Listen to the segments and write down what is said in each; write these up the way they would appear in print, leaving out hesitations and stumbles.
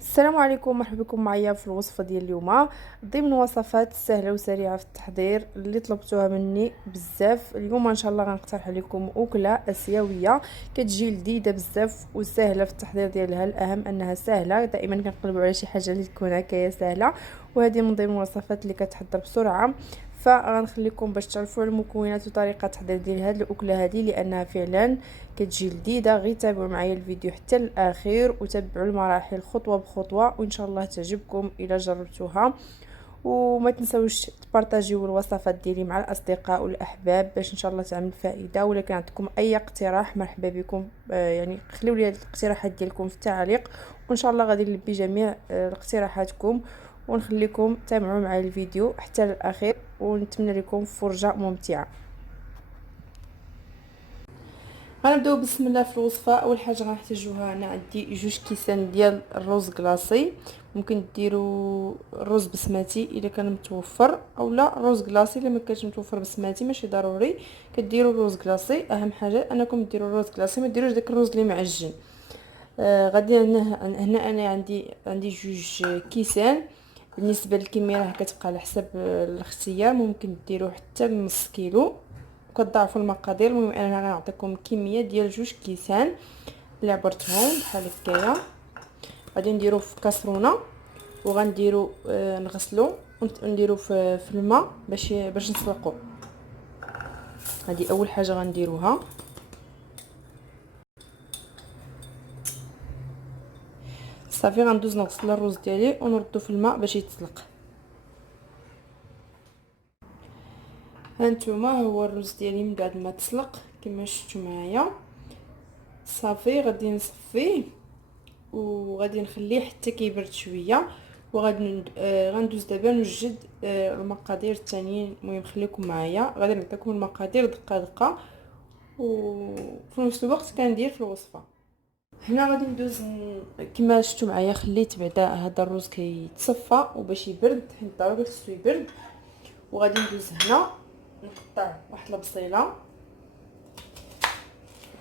السلام عليكم، مرحبا بكم معايا في الوصفه ديال اليوم. ضمن وصفات سهله وسريعه في التحضير اللي طلبتوها مني بزاف. اليوم ان شاء الله غنقترح عليكم اكله اسيويه كتجي لذيذه بزاف وسهله في التحضير ديالها. الاهم انها سهله، دائما كنقلبوا على شي حاجه اللي تكون هكايا سهله، وهذه من ضمن الوصفات اللي كتحضر بسرعه. فغنخليكم باش تعرفوا على المكونات وطريقه التحضير ديال هذه الاكله هذه، لانها فعلا كتجي لذيذه. غير تابعوا معايا الفيديو حتى الاخير وتبعوا المراحل خطوه بخطوه، وان شاء الله تعجبكم الى جربتوها. وما تنسوش تبارطاجيو الوصفات ديالي مع الاصدقاء والاحباب باش ان شاء الله تعمل فائده. ولا كان عندكم اي اقتراح مرحبا بكم، يعني خليو لي الاقتراحات ديالكم في التعليق، وان شاء الله غادي نلبي جميع اقتراحاتكم. ونخليكم تابعوا معايا الفيديو حتى الاخير، ونتمنى لكم فرجه ممتعه. غنبداو بسم الله في الوصفه. اول حاجه غنحتاجوها، انا عندي 2 كيسان ديال الرز كلاصي. ممكن ديروا الرز بسمتي الا كان متوفر، اولا رز كلاصي الا ما كانش متوفر بسمتي ماشي ضروري، كديروا الرز كلاصي. اهم حاجه انكم ديروا الرز كلاصي، ما ديروش داك الرز اللي معجن. غادي هنا انا عندي 2 كيسان. بالنسبه للكميه راه كتبقى على حسب الاختيار، ممكن ديروا حتى نص كيلو وكتضاعفوا المقادير. المهم انا غنعطيكم كميه ديال 2 كيسان اللي عبرتهم بحال هكايا. غادي نديرو في كاسرونه وغنديرو نغسلو ونديرو في الماء باش نسلقو. هذه اول حاجه غنديروها. صافي غندوز نغسل الرز ديالي ونردو في الماء باش يتسلق. هانتوما هو الرز ديالي من بعد ما تسلق كما شفتوا معايا. صافي غادي نصفيه وغادي نخليه حتى كيبرد شويه، وغادي غندوز دابا نوجد المقادير الثانيين. المهم خليكم معايا، غادي نعطيكم المقادير دقه دقه وفي نفس الوقت كندير في الوصفه. هنا غادي ندوز كما شفتوا معايا، خليت بعدا هذا الرز كيتصفى وباش يبرد، حيت ضروري خصو يبرد. وغادي ندوز هنا نقطع واحد البصيله.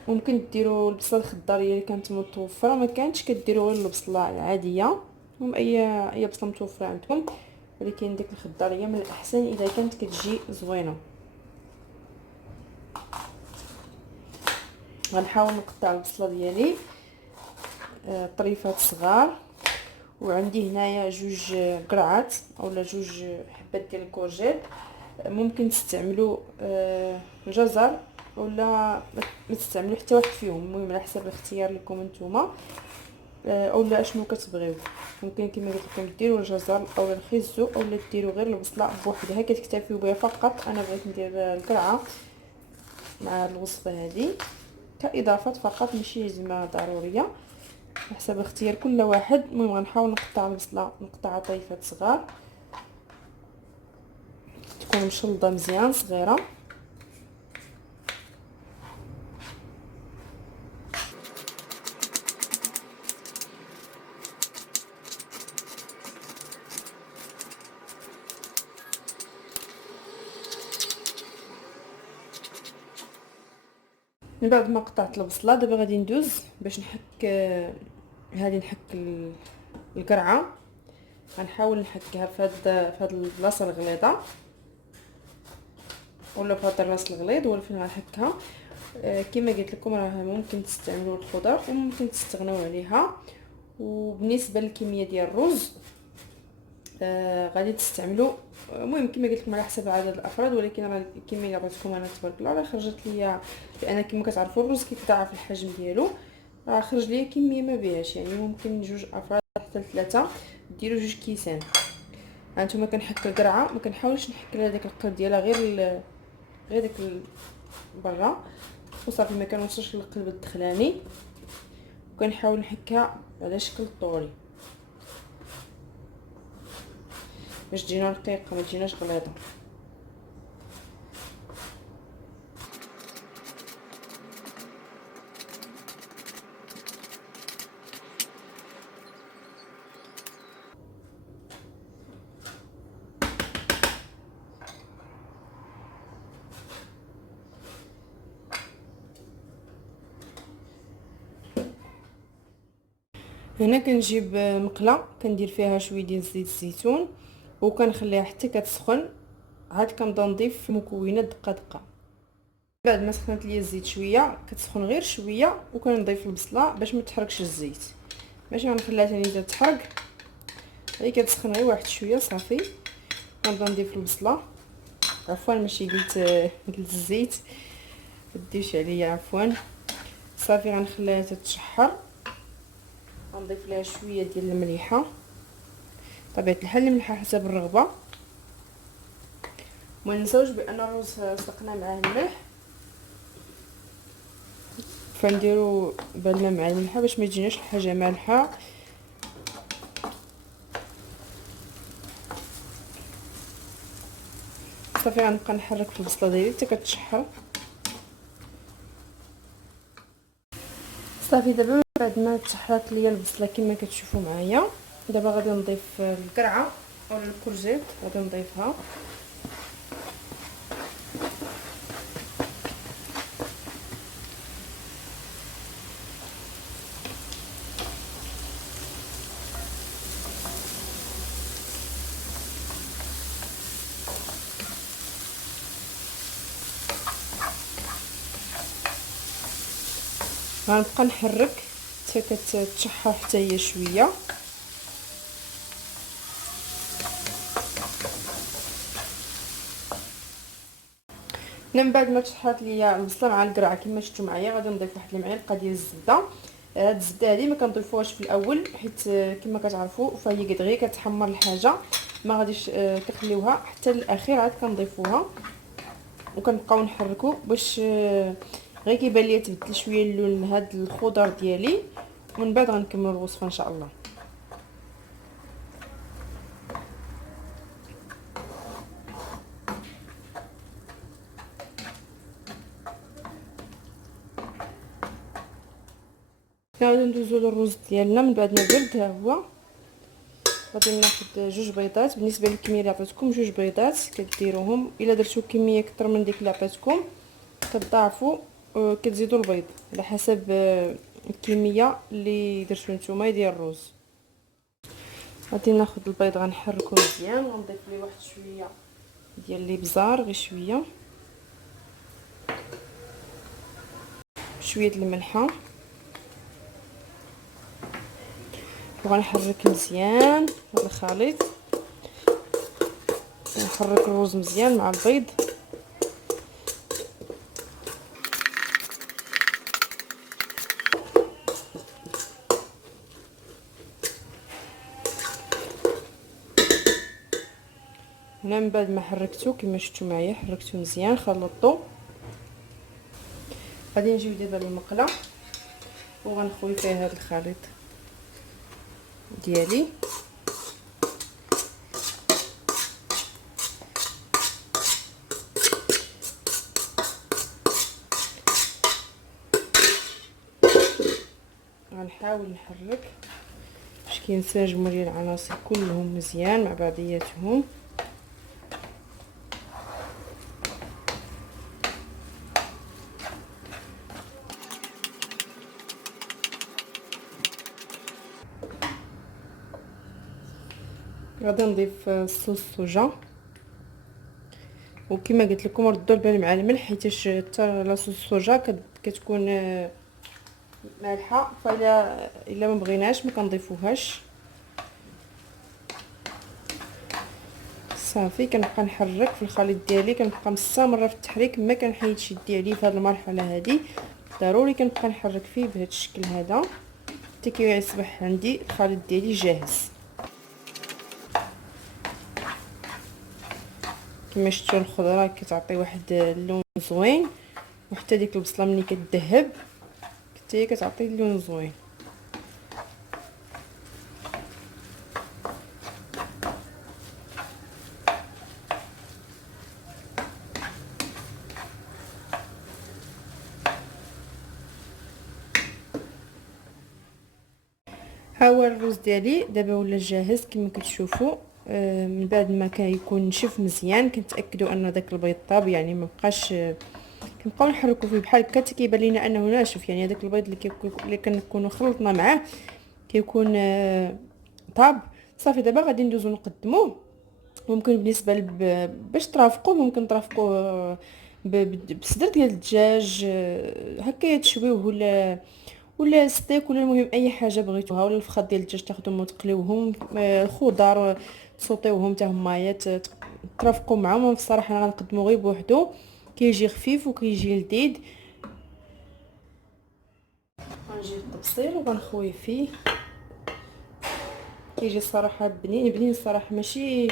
ممكن ديروا البصله الخضاريه اللي كانت متوفره، ما كانتش كديروا غير البصله العاديه. المهم اي بصله متوفره عندكم، ولكن ديك الخضاريه من الاحسن اذا كانت كتجي زوينه. غنحاول نقطع البصله ديالي طريفات صغار. وعندي هنايا 2 قرعات اولا 2 حبات ديال الكورجيت. ممكن تستعملوا جزر ولا ما تستعملوا حتى واحد فيهم، المهم على حسب الاختيار لكم نتوما اولا اشنو كتبغيو. ممكن كما قلت لكم ديروا الجزر اولا الخيزو، اولا ديروا غير البصله بوحدها كتكتفيو بها فقط. انا بغيت ندير القرعه مع الوصفه هذه كاضافات فقط، ماشي زعما ضروريه، على حسب اختيار كل واحد. المهم غنحاول نقطع البصله، نقطعها طيفات صغار تكون مشلضه مزيان صغيره. من بعد ما قطعت البصله دابا غادي ندوز باش نحك هذه نحك القرعه. غنحاول نحكها في هاد البلاصه الغليظه ولا في هذا الراس الغليظ، ولا فين غنحكها. كما قلت لكم راه ممكن تستعملوا الخضر وممكن تستغنوا عليها. وبالنسبه للكميه ديال الرز غادي تستعملوا، المهم كما قلت لكم على حسب عدد الافراد، ولكن راه كما عطيتكم انا تبارك الله راه خرجت ليا، لان كما كتعرفوا الرز كيتضاعف الحجم ديالو، راه خرج ليا كميه ما بيهاش. يعني ممكن 2 افراد حتى 3 ديروا 2 كيسان. هانتوما كنحك القرعه، ما كنحاولش نحك لها داك القلب ديالها غير داك برا وصافي، ما كنوصلش للقلب الدخلاني. وكنحاول نحكها على شكل طوري باش تجينا رقيقه ما تجيناش غليظه. هنا كنجيب مقله كندير فيها شويه ديال زيت الزيتون وكنخليها حتى كتسخن، عاد كنبدا نضيف المكونات دقه دقه. بعد ما سخنت ليا الزيت شويه كتسخن غير شويه وكنضيف البصله باش ما تحرقش الزيت، ماشي غنخليها حتى تحرق، غير كتسخن غير واحد شويه صافي. كنبدا نضيف البصله، عفوا ماشي قلت الزيت، مديوش عليا عفوا. صافي غنخليها تتشحر، غنضيف لها شويه ديال المليحه، طبيعه الحال الملحه حسب الرغبه. ما ننساوش بان الرز سلقنا معاه الملح، فنديروا بالنا مع الملحه باش ما تجيناش الحاجه مالحه. صافي غنبقى نحرك في البصله ديالي حتى كتشحر. صافي دابا بعد ما تشحرات ليا البصله كما كتشوفوا معايا، دابا غادي نضيف القرعه او الكورجيت، غادي نضيفها. غنبقى نحرك حتى كتشحر حتى هي شويه. من بعد ما تشحرت ليا البصله مع القرعه كما شفتوا معايا، غادي نضيف واحد المعلقه ديال الزبده. هاد الزبده هذه ما كنضيفوهاش في الاول، حيت كما كتعرفوا فهي قد غير كتحمر الحاجه، ما غاديش تخليوها حتى الاخير عاد كنضيفوها وكنبقاو نحركوا باش غير كيبان ليا تبدل شويه اللون هاد الخضر ديالي، ومن بعد غنكملوا الوصفه ان شاء الله. غادي ندوزو للرز ديالنا. من بعد ما برد ها هو، غادي ناخذ جوج بيضات. بالنسبه للكميه اللي عطيتكم جوج بيضات كديروهم، الا درتو كميه اكثر من ديك اللي عطيتكم كتضاعفوا، كتزيدوا البيض على حسب الكميه اللي درتو نتوما ديال الرز. غادي ناخذ البيض غنحركو مزيان، غنضيف ليه واحد شويه ديال الابزار، غير شويه، شويه الملحه، وغنحرك مزيان هذا الخليط. نحرك الرز مزيان مع البيض. هنا من بعد ما حركته كما شفتوا معايا، حركته مزيان خلطته. غادي نجيب دابا المقله وغنخوي فيها هذا الخليط ديالي. غنحاول نحرك باش كينسجموا لي العناصر كلهم مزيان مع بعضياتهم. غادي نضيف صوص الصوجا، وكما قلت لكم ردوا البال مع الملح، حيتاش حتى لاصوص الصوجا كتكون مالحه، الا ما بغيناش ما كنضيفوهاش. صافي كنبقى نحرك في الخليط ديالي، كنبقى مستمره في التحريك، ما كنحيدش يدي عليه في هذه المرحله هذه، ضروري كنبقى نحرك فيه بهذا الشكل هذا حتى كيصبح عندي الخليط ديالي جاهز. كما شفتوا الخضره كتعطي واحد اللون زوين، وحتى ديك البصله ملي كتذهب حتى هي كتعطي اللون زوين. ها هو الرز ديالي دابا ولا جاهز كما كتشوفوا. من بعد ما كيكون نشف مزيان كنتاكدوا ان داك البيض طاب، يعني ما بقاش كنبقاو نحركوا فيه بحال هكا حتى كيبان لينا انه ناشف، يعني هذاك البيض اللي كنكونوا خلطنا معاه كيكون طاب. صافي دابا غادي ندوزو نقدموه. ممكن بالنسبه باش ترافقوه ممكن ترافقوه بصدر ديال الدجاج هكا تشويوه، ولا ستيك، ولا المهم اي حاجه بغيتوها، ولا الفخاد ديال الدجاج تاخذوهم وتقليوهم، الخضار تصوطيوهم حتى هما ترافقوا معاهم. بصراحه انا غنقدمو غير بوحدو، كيجي خفيف وكيجي لذيذ. غنجي للطبسيل وغنخوي فيه، كيجي الصراحه بنين بنين الصراحه، ماشي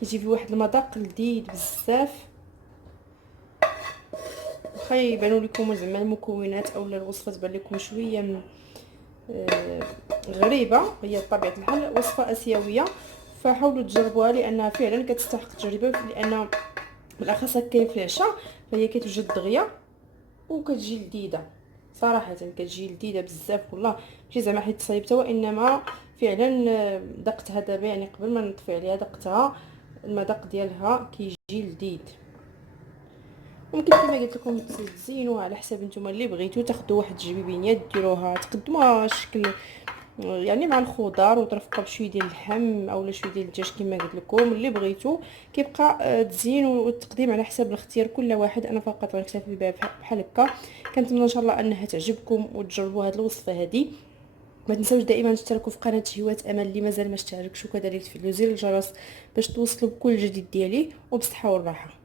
كيجي فيه واحد المذاق لذيذ بزاف. واخا يبانوا لكم زعما المكونات اولا الوصفه تبان لكم شويه غريبه، هي بطبيعه الحال وصفه اسيويه، فحاولوا تجربوها لانها فعلا كتستحق التجربه، لان بالاخص كاين في العشاء فهي كتوجد دغيا وكتجي لذيذه صراحه، كتجي لذيذه بزاف والله. ماشي زعما حيت صايبتها، وانما فعلا دقتها دابا يعني قبل ما نطفي عليها دقتها، المذاق ديالها كيجي لذيذ. ممكن كما قلت لكم تزينوها على حسب نتوما اللي بغيتو، تاخذوا واحد الجبيبينيات ديروها تقدموها شكل يعني مع الخضار، وترفقوا بشويه ديال اللحم اولا شويه ديال الدجاج كما قلت لكم اللي بغيتو. كيبقى تزيين والتقديم على حسب الاختيار كل واحد. انا فقط غنكتفي بها بحال هكا. كنتمنى ان شاء الله انها تعجبكم وتجربوا هذه الوصفه هذه. ما تنساوش دائما تشتركوا في قناه هوات امل اللي مازال ما اشتركش، وكذلك تفعلوا زر الجرس باش توصلوا بكل جديد ديالي، وبصحه والراحه.